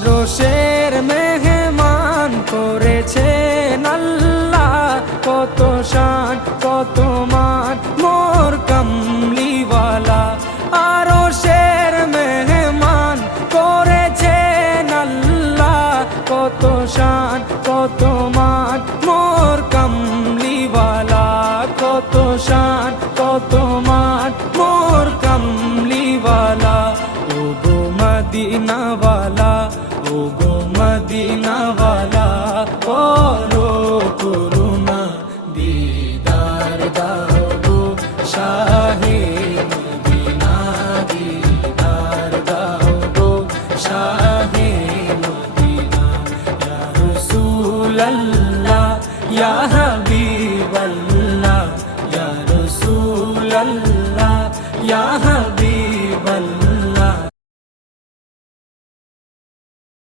আরশের মেহমান করেছেন আল্লাহ, কত শান কত মান মোর কামলিওয়ালা। আরশের মেহমান করেছেন আল্লাহ, কত শান কত মান মোর কামলিওয়ালা, কত শান কত মান মোর কামলিওয়ালা। ও গো মদিনাওয়ালা